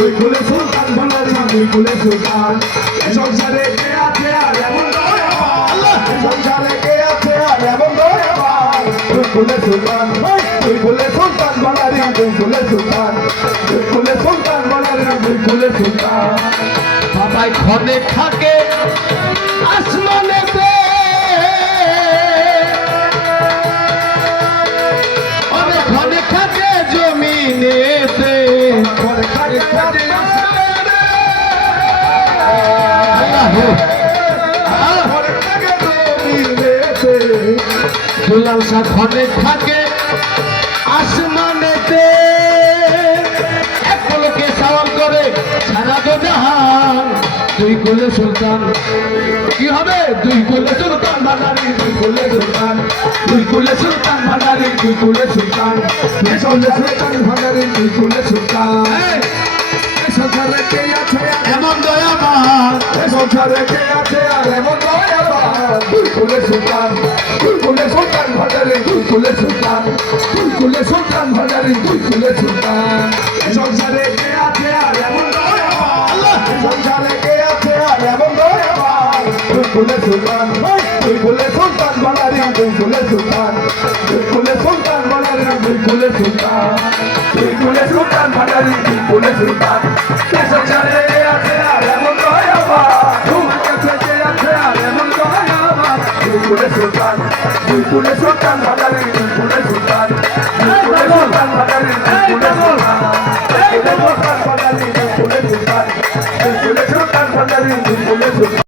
দুই কুলে সুলতান ভান্ডারি দুই কুলে সুলতান সংসারে কে আছে আর এমন সংসারে কে আছে আর এমন দুই কুলে সুলতান ভান্ডারি দুই কুলে সুলতান ভান্ডারি দুই কুলে সুলতান বাবাই ক্ষণে থাকে আসমানেতে অনেক ক্ষণে থাকে জমিনেতে দুলাল শাহ ক্ষণে থাকে আসমানেতে এক পলকে সওয়াল করে সারা জাহান দুই কুলে সুলতান কি হবে দুই কুলে সুলতান ভান্ডারি দুই কুলে সুলতান দুই কুলে সুলতান ভান্ডারি দুই কুলে সুলতান সুলতান ভান্ডারি দুই কুলে সুলতান সংসারে কে আছে এমন দয়াবান সংসারে কে আছে আর এমন দয়াবান দুই কুলে সুলতান ভান্ডারি দুই কুলে সুলতান ভান্ডারি দুই কুলে সুলতান সংসারে কে আছে আর এমন দয়াবান সংসারে কে আছে আর এমন দয়াবান দুই কুলে সুলতান ভান্ডারি দুই কুলে সুলতান ভান্ডারি দুই কুলে সুলতান ভান্ডারি দুই কুলে সুলতান সংসারে কে আছে আর এমন দয়াবান তোমার কাছে কে আছে আর এমন দয়াবান দুই কুলে সুলতান ভান্ডারি দুই কুলে সুলতান